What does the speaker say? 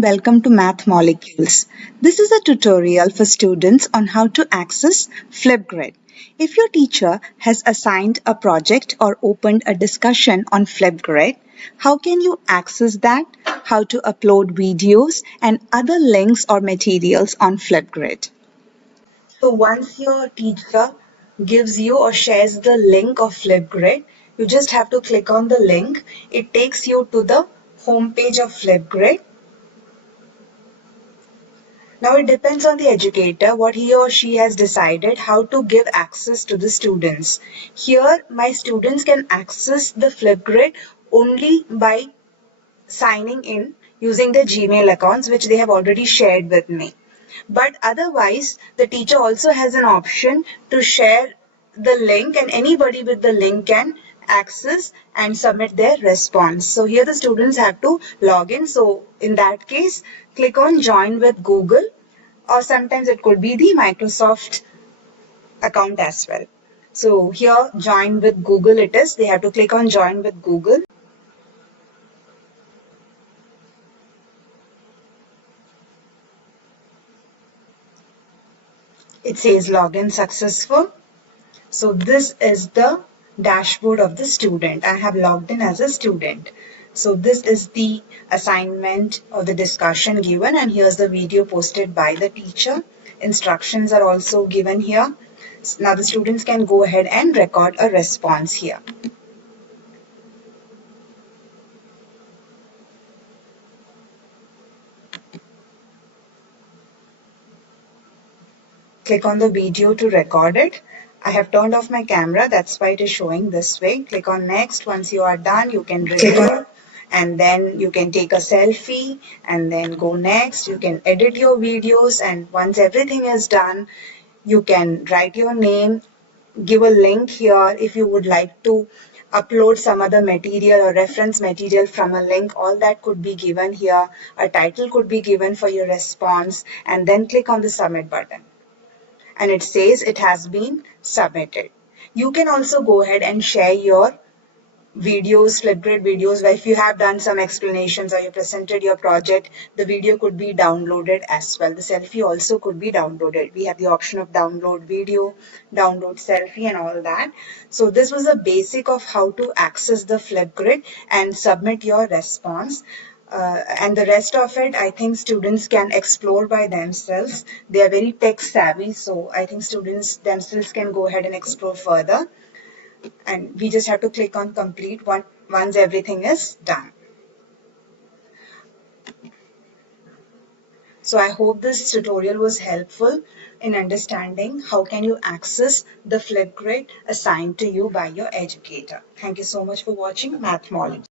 and welcome to Math Molecules. This is a tutorial for students on how to access Flipgrid. If your teacher has assigned a project or opened a discussion on Flipgrid, how can you access that? How to upload videos and other links or materials on Flipgrid. So once your teacher gives you or shares the link of Flipgrid, you just have to click on the link. It takes you to the home page of Flipgrid. Now it depends on the educator what he or she has decided how to give access to the students. Here my students can access the Flipgrid only by signing in using the Gmail accounts which they have already shared with me. But otherwise, the teacher also has an option to share the link and anybody with the link can access and submit their response. So here the students have to log in. So in that case, click on join with Google, or sometimes it could be the Microsoft account as well. So here join with Google it is. They have to click on join with Google. It says login successful. So this is the dashboard of the student. I have logged in as a student. So this is the assignment or the discussion given, and here's the video posted by the teacher. Instructions are also given here. Now the students can go ahead and record a response here. Click on the video to record it. I have turned off my camera, that's why it is showing this way. Click on next. Once you are done, you can review and then you can take a selfie and then go next. You can edit your videos, and once everything is done, you can write your name, give a link here if you would like to upload some other material or reference material from a link. All that could be given here. A title could be given for your response, and then click on the submit button. And it says it has been submitted. You can also go ahead and share your videos, Flipgrid videos, where if you have done some explanations or you presented your project, the video could be downloaded as well. The selfie also could be downloaded. We have the option of download video, download selfie and all that. So this was a basic of how to access the Flipgrid and submit your response. And the rest of it, I think students can explore by themselves. They are very tech savvy, so I think students themselves can go ahead and explore further. And we just have to click on complete once everything is done. So I hope this tutorial was helpful in understanding how can you access the Flipgrid assigned to you by your educator. Thank you so much for watching Math Molecules.